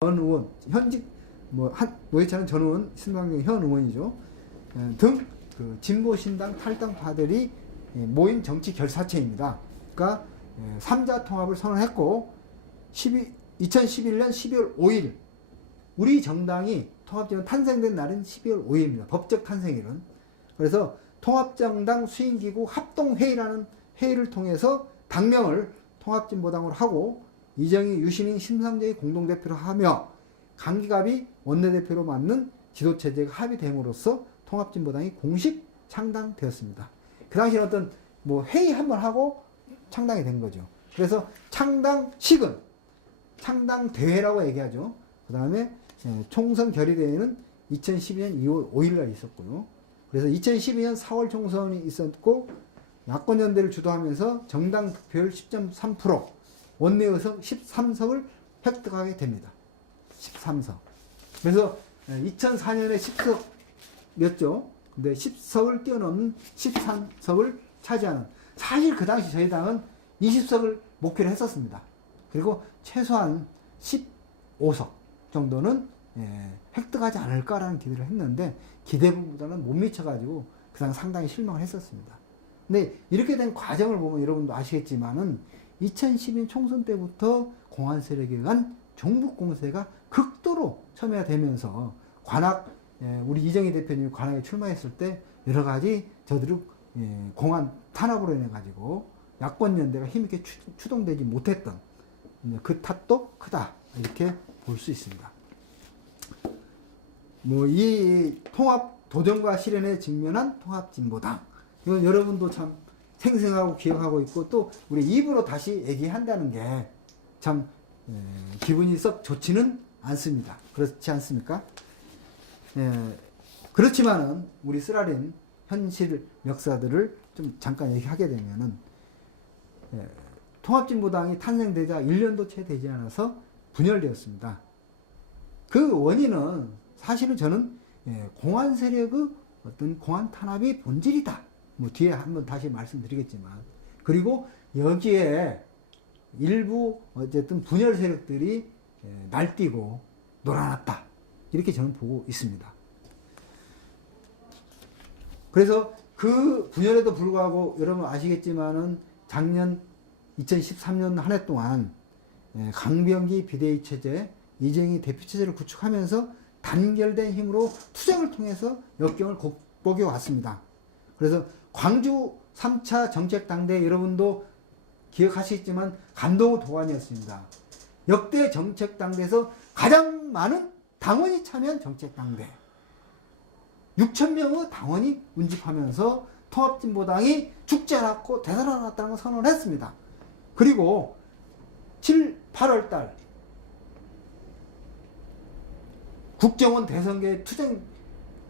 전 의원, 현직 노회찬은 전 의원, 신당의 현 의원이죠. 등 그 진보 신당 탈당파들이 모인 정치 결사체입니다. 그러니까 3자 통합을 선언했고 2011년 12월 5일 우리 정당이 통합정당 탄생된 날은 12월 5일입니다. 법적 탄생일은. 그래서 통합정당 수행기구 합동회의라는 회의를 통해서 당명을 통합진보당으로 하고 이정희, 유시민, 심상정이 공동대표로 하며 강기갑이 원내대표로 맡는 지도체제가 합의됨으로써 통합진보당이 공식 창당되었습니다. 그 당시에 어떤 회의 한번 하고 창당이 된 거죠. 그래서 창당식은 창당대회라고 얘기하죠. 그 다음에 총선 결의대회는 2012년 2월 5일날 있었고요. 그래서 2012년 4월 총선이 있었고 야권연대를 주도하면서 정당 득표율 10.3%, 원내의석 13석을 획득하게 됩니다. 13석. 그래서 2004년에 10석이었죠. 근데 10석을 뛰어넘는 13석을 차지하는, 사실 그 당시 저희 당은 20석을 목표로 했었습니다. 그리고 최소한 15석 정도는 획득하지 않을까라는 기대를 했는데 기대보다는 못 미쳐가지고 그 당 상당히 실망을 했었습니다. 근데 이렇게 된 과정을 보면 여러분도 아시겠지만은 2012년 총선 때부터 공안 세력에 의한 종북 공세가 극도로 첨예화되면서 관악, 우리 이정희 대표님이 관악에 출마했을 때 여러 가지 저들이 공안 탄압으로 인해 가지고 야권 연대가 힘있게 추동되지 못했던 그 탓도 크다, 이렇게 볼 수 있습니다. 이 통합 도전과 실현에 직면한 통합진보당, 이건 여러분도 참 생생하고 기억하고 있고 또 우리 입으로 다시 얘기한다는 게 참 기분이 썩 좋지는 않습니다. 그렇지 않습니까? 그렇지만은 우리 쓰라린 현실 역사들을 좀 잠깐 얘기하게 되면은 통합진보당이 탄생되자 1년도 채 되지 않아서 분열되었습니다. 그 원인은 사실은 저는 공안 세력의 어떤 공안 탄압이 본질이다. 뒤에 한번 다시 말씀드리겠지만, 그리고 여기에 일부 어쨌든 분열 세력들이 날뛰고 놀아났다, 이렇게 저는 보고 있습니다. 그래서 그 분열에도 불구하고 여러분 아시겠지만은 작년 2013년 한 해 동안 강병기 비대위 체제, 이정희 대표 체제를 구축하면서 단결된 힘으로 투쟁을 통해서 역경을 극복해 왔습니다. 그래서 광주 3차 정책당대 여러분도 기억하시겠지만 감동의 도가니였습니다. 역대 정책당대에서 가장 많은 당원이 참여한 정책당대, 6,000명의 당원이 운집하면서 통합진보당이 죽지 않았고 되살아났다는 걸 선언을 했습니다. 그리고 8월 달 국정원 대선계 투쟁,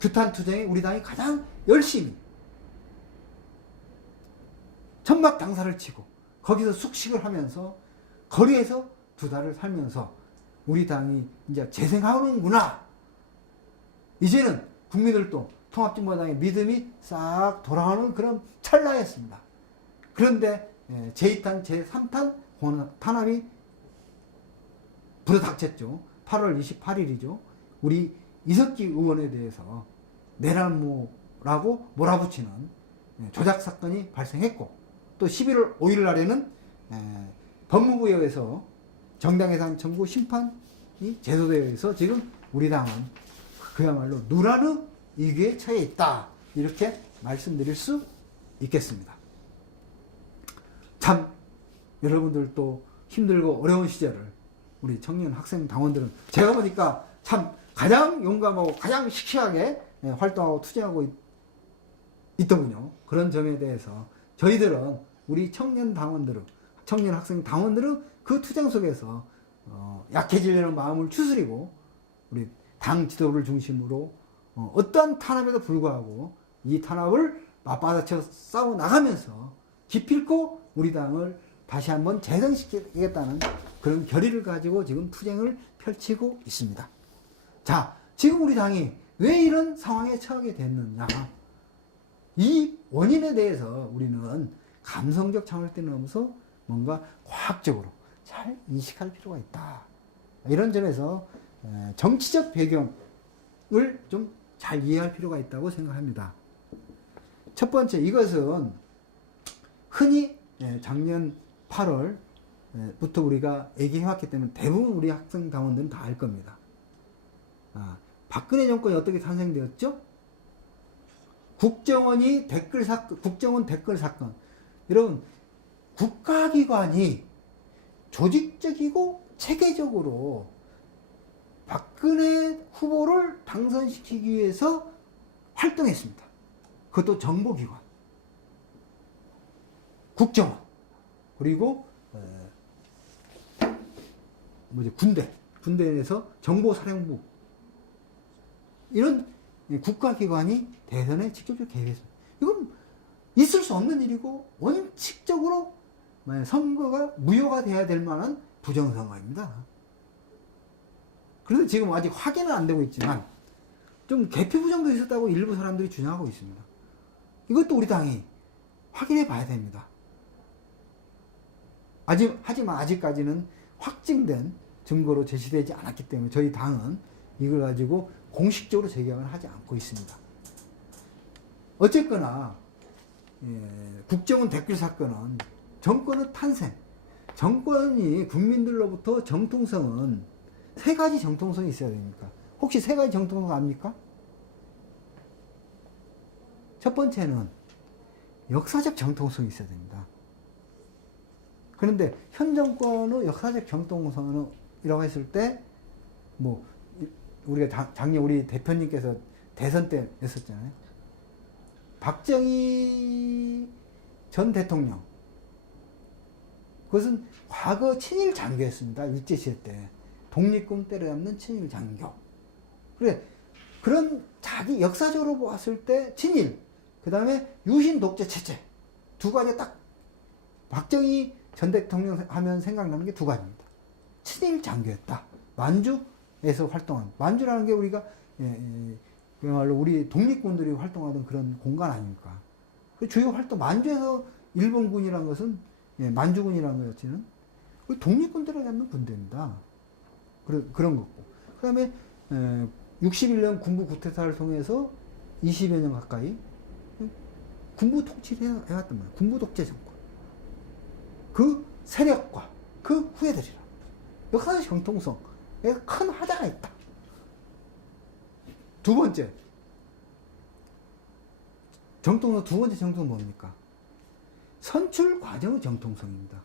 규탄 투쟁에 우리 당이 가장 열심히 천막 당사를 치고 거기서 숙식을 하면서 거리에서 2달을 살면서 우리 당이 이제 재생하는구나, 이제는 국민들도 통합진보당의 믿음이 싹 돌아오는 그런 찰나였습니다. 그런데 제2탄, 제3탄 탄압이 불어닥쳤죠. 8월 28일이죠. 우리 이석기 의원에 대해서 내란모라고 몰아붙이는 조작 사건이 발생했고, 또 11월 5일 날에는 법무부에 의해서 정당해산 청구 심판이 제소되어 있어 지금 우리 당은 그야말로 누라는 위기에 처해 있다, 이렇게 말씀드릴 수 있겠습니다. 참 여러분들도 힘들고 어려운 시절을 우리 청년 학생 당원들은 제가 보니까 참 가장 용감하고 가장 씩씩하게 활동하고 투쟁하고 있더군요. 그런 점에 대해서 저희들은, 우리 청년 당원들은, 청년 학생 당원들은 그 투쟁 속에서 약해지려는 마음을 추스리고 우리 당 지도부를 중심으로 어떠한 탄압에도 불구하고 이 탄압을 맞받아쳐 싸워 나가면서 기필코 우리 당을 다시 한번 재생시키겠다는 그런 결의를 가지고 지금 투쟁을 펼치고 있습니다. 자, 지금 우리 당이 왜 이런 상황에 처하게 됐느냐, 이 원인에 대해서 우리는 감성적 차원을 뛰어넘어서 뭔가 과학적으로 잘 인식할 필요가 있다. 이런 점에서 정치적 배경을 좀 잘 이해할 필요가 있다고 생각합니다. 첫 번째, 이것은 흔히 작년 8월부터 우리가 얘기해왔기 때문에 대부분 우리 학생 당원들은 다 알 겁니다. 박근혜 정권이 어떻게 탄생되었죠? 국정원 댓글 사건. 여러분, 국가기관이 조직적이고 체계적으로 박근혜 후보를 당선시키기 위해서 활동했습니다. 그것도 정보기관, 국정원, 그리고 군대에서 정보사령부, 이런 국가기관이 대선에 직접적으로 개입했습니다. 이건 있을 수 없는 일이고 원칙적으로 선거가 무효가 돼야 될 만한 부정선거입니다. 그래서 지금 아직 확인은 안 되고 있지만 좀 개표 부정도 있었다고 일부 사람들이 주장하고 있습니다. 이것도 우리 당이 확인해 봐야 됩니다. 하지만 아직까지는 확증된 증거로 제시되지 않았기 때문에 저희 당은 이걸 가지고 공식적으로 재개혁을 하지 않고 있습니다. 어쨌거나 국정원 댓글 사건은 정권의 탄생, 정권이 국민들로부터 정통성은 세 가지 정통성이 있어야 됩니까? 혹시 세 가지 정통성 압니까? 첫 번째는 역사적 정통성이 있어야 됩니다. 그런데 현 정권의 역사적 정통성이라고 했을 때, 우리가 작년 우리 대표님께서 대선 때 했었잖아요. 박정희 전 대통령. 그것은 과거 친일 장교였습니다. 일제시대 때. 독립군 때려잡는 친일 장교. 그래, 그런 자기 역사적으로 보았을 때 친일, 그 다음에 유신 독재 체제, 두 가지 딱 박정희 전 대통령 하면 생각나는 게 두 가지입니다. 친일 장교였다. 만주에서 활동한, 만주라는 게 우리가 그야말로 우리 독립군들이 활동하던 그런 공간 아닙니까? 그 주요 활동, 만주에서 일본군이라는 것은 만주군이라는 것은 독립군들을 잡는 군대입니다. 그런 거고. 그 다음에 61년 군부 구태타를 통해서 20여 년 가까이 군부 통치를 해왔단 말이에요. 군부 독재 정권. 그 세력과 그 후예들이라. 역사적 정통성에 큰 하자가 있다. 두 번째 정통성은 뭡니까? 선출 과정의 정통성입니다.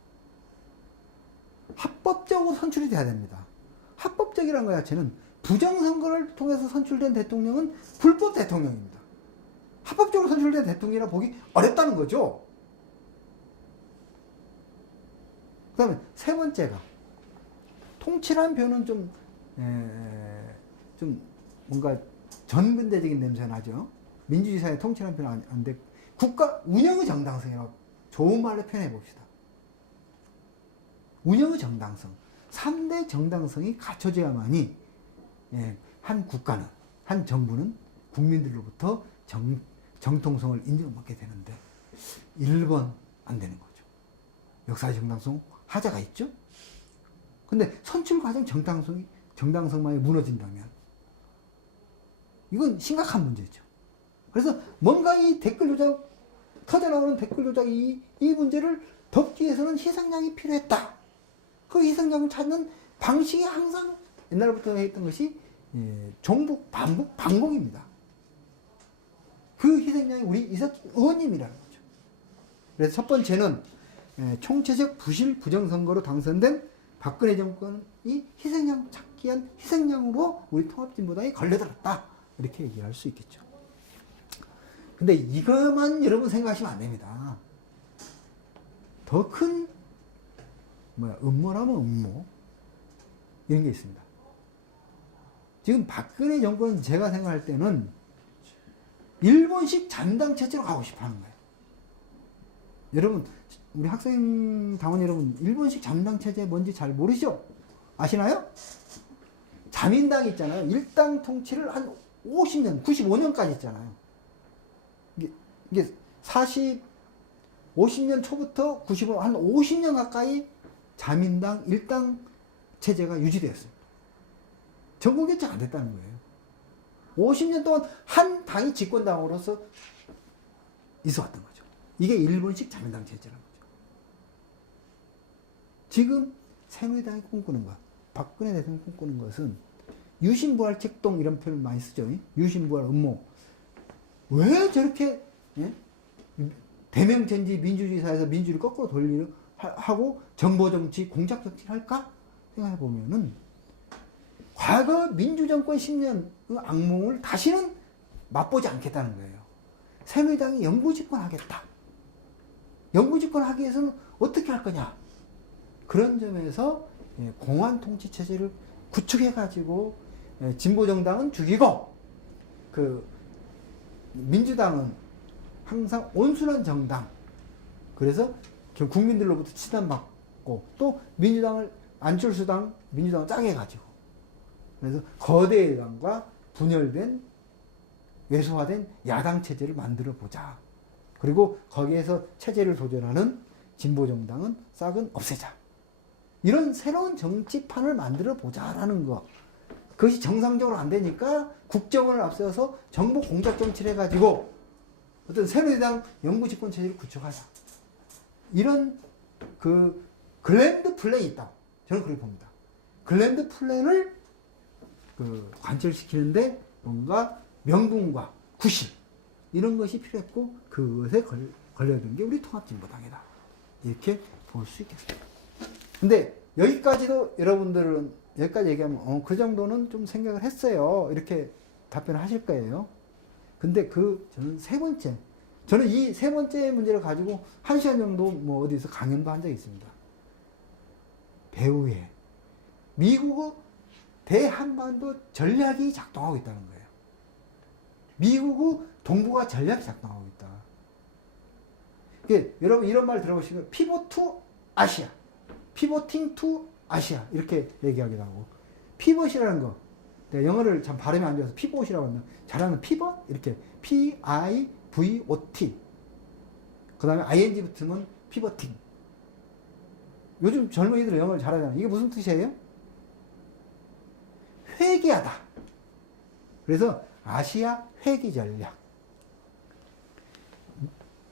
합법적으로 선출이 돼야 됩니다. 합법적이라는 것 자체는 부정선거를 통해서 선출된 대통령은 불법 대통령입니다. 합법적으로 선출된 대통령이라 보기 어렵다는 거죠. 그 다음에 세 번째가 통치라는 표현은 좀 뭔가 전근대적인 냄새가 나죠. 민주주의 사회 통치라는 표현은 안 돼. 국가 운영의 정당성이라고 좋은 말로 표현해 봅시다. 운영의 정당성. 3대 정당성이 갖춰져야만이 한 국가는, 한 정부는 국민들로부터 정통성을 인정받게 되는데 1번 안 되는 거죠. 역사의 정당성 하자가 있죠. 근데 선출 과정 정당성만이 무너진다면 이건 심각한 문제죠. 그래서 뭔가 이 댓글 조작, 터져나오는 댓글 조작 이 문제를 덮기 위해서는 희생양이 필요했다. 그 희생양을 찾는 방식이 항상 옛날부터 했던 것이 종북, 반북, 반공입니다. 그 희생양이 우리 이석기 의원님이라는 거죠. 그래서 첫 번째는 총체적 부정선거로 당선된 박근혜 정권이 희생양 찾기 위한 희생양으로 우리 통합진보당이 걸려들었다. 이렇게 얘기할 수 있겠죠. 근데 이것만 여러분 생각하시면 안 됩니다. 더 큰 음모라면 음모 이런 게 있습니다. 지금 박근혜 정권은 제가 생각할 때는 일본식 잔당 체제로 가고 싶어 하는 거예요. 여러분, 우리 학생 당원 여러분, 일본식 잔당 체제 뭔지 잘 모르시죠? 아시나요? 자민당이 있잖아요. 일당 통치를 한 50년, 95년까지 했잖아요. 이게 50년 초부터 95년, 한 50년 가까이 자민당 일당 체제가 유지되었습니다. 정권 교체 안 됐다는 거예요. 50년 동안 한 당이 집권당으로서 있어왔던 거죠. 이게 일본식 자민당 체제라는 거죠. 지금 새누리당이 꿈꾸는 것, 박근혜 대통령이 꿈꾸는 것은 유신부활 책동 이런 표현을 많이 쓰죠. 유신부활 음모. 왜 저렇게 대명천지 민주주의 사회에서 민주주의를 거꾸로 돌리려 하고 정보정치, 공작정치를 할까? 생각해 보면은 과거 민주정권 10년 그 악몽을 다시는 맛보지 않겠다는 거예요. 새누리당이 영구집권하겠다. 영구집권하기 위해서는 어떻게 할 거냐? 그런 점에서 공안통치체제를 구축해가지고 진보정당은 죽이고 그 민주당은 항상 온순한 정당. 그래서 국민들로부터 치단받고 또 민주당을 안철수당, 민주당을 짜게 가지고 그래서 거대 당과 분열된 왜소화된 야당 체제를 만들어 보자. 그리고 거기에서 체제를 도전하는 진보정당은 싹은 없애자. 이런 새로운 정치판을 만들어 보자라는 거. 그것이 정상적으로 안 되니까 국정원을 앞세워서 정보 공작 정치를 해가지고 어떤 새누리당 영구 집권 체제를 구축하자. 이런 그 글랜드 플랜이 있다. 저는 그렇게 봅니다. 글랜드 플랜을 그 관철시키는데 뭔가 명분과 구실 이런 것이 필요했고 그것에 걸려든 게 우리 통합진보당이다. 이렇게 볼 수 있겠습니다. 근데 여기까지도 여러분들은 여기까지 얘기하면 그 정도는 좀 생각을 했어요. 이렇게 답변을 하실 거예요. 근데 저는 세 번째 저는 이 세 번째 문제를 가지고 1시간 정도 뭐 어디서 강연도 한 적이 있습니다. 배후에 미국의 대한반도 전략이 작동하고 있다는 거예요. 미국의 동북아 전략이 작동하고 있다. 여러분 이런 말 들어보시면 피봇 투 아시아, 피보팅 투 아시아 이렇게 얘기하기도 하고 피벗이라는 거 영어를 참 발음이 안 좋아서 피봇이라고 하면 잘하는 피벗 이렇게 P-I-V-O-T 그 다음에 ing 붙으면 피버팅. 요즘 젊은이들은 영어를 잘하잖아요. 이게 무슨 뜻이에요? 회귀하다. 그래서 아시아 회귀 전략.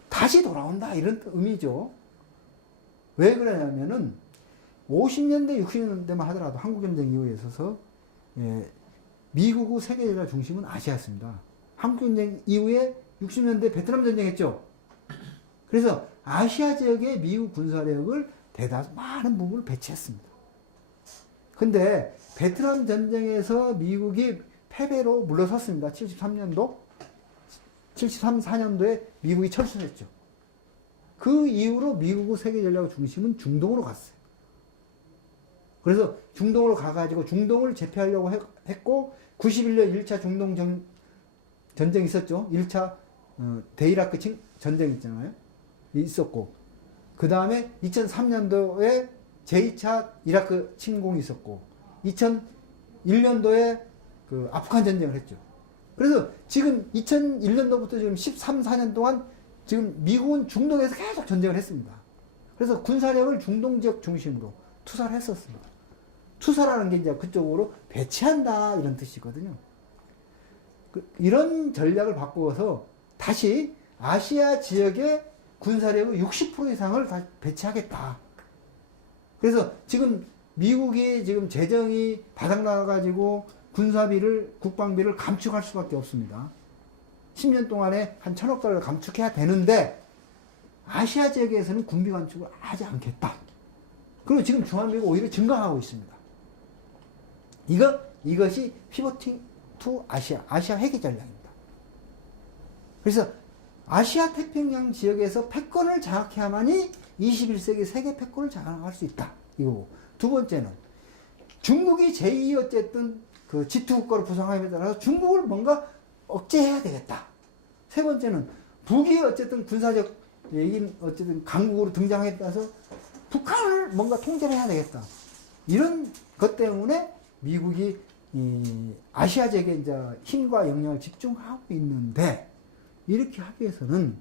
다시 돌아온다 이런 의미죠. 왜 그러냐면은 50년대 60년대만 하더라도 한국전쟁 이후에 있어서 미국의 세계전략 중심은 아시아였습니다. 한국전쟁 이후에 60년대 베트남 전쟁했죠. 그래서 아시아 지역에 미국 군사력을 대다수 많은 부분을 배치했습니다. 근데 베트남 전쟁에서 미국이 패배로 물러섰습니다. 73년도, 4년도에 미국이 철수했죠. 그 이후로 미국의 세계 전략 중심은 중동으로 갔어요. 그래서 중동으로 가가지고 중동을 제패하려고 했고 91년 1차 중동 전쟁이 있었죠. 1차 대이라크 전쟁 있잖아요. 있었고 그 다음에 2003년도에 제2차 이라크 침공이 있었고 2001년도에 그 아프간 전쟁을 했죠. 그래서 지금 2001년도부터 지금 13, 14년 동안 지금 미국은 중동에서 계속 전쟁을 했습니다. 그래서 군사력을 중동 지역 중심으로 투사를 했었습니다. 투사라는 게 이제 그쪽으로 배치한다 이런 뜻이거든요. 이런 전략을 바꾸어서 다시 아시아 지역의 군사력의 60% 이상을 다 배치하겠다. 그래서 지금 미국이 지금 재정이 바닥나가지고 군사비를, 국방비를 감축할 수밖에 없습니다. 10년 동안에 한 1,000억 달러를 감축해야 되는데 아시아 지역에서는 군비 감축을 하지 않겠다. 그리고 지금 주한미국 오히려 증강하고 있습니다. 이것이 피보팅 투 아시아, 아시아 회귀 전략입니다. 그래서 아시아 태평양 지역에서 패권을 장악해야만이 21세기 세계 패권을 장악할 수 있다. 이거고. 두 번째는 중국이 제2 어쨌든 그 G2 국가를 구성함에 따라서 중국을 뭔가 억제해야 되겠다. 세 번째는 북이 어쨌든 군사적 어쨌든 강국으로 등장에 따라서 북한을 뭔가 통제를 해야 되겠다. 이런 것 때문에 미국이 이 아시아 지역에 이제 힘과 역량을 집중하고 있는데 이렇게 하기 위해서는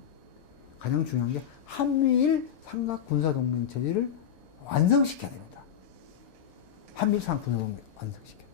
가장 중요한 게 한미일 삼각 군사동맹 체제를 완성시켜야 됩니다. 한미일 삼각 군사동맹 완성시켜야 됩니다.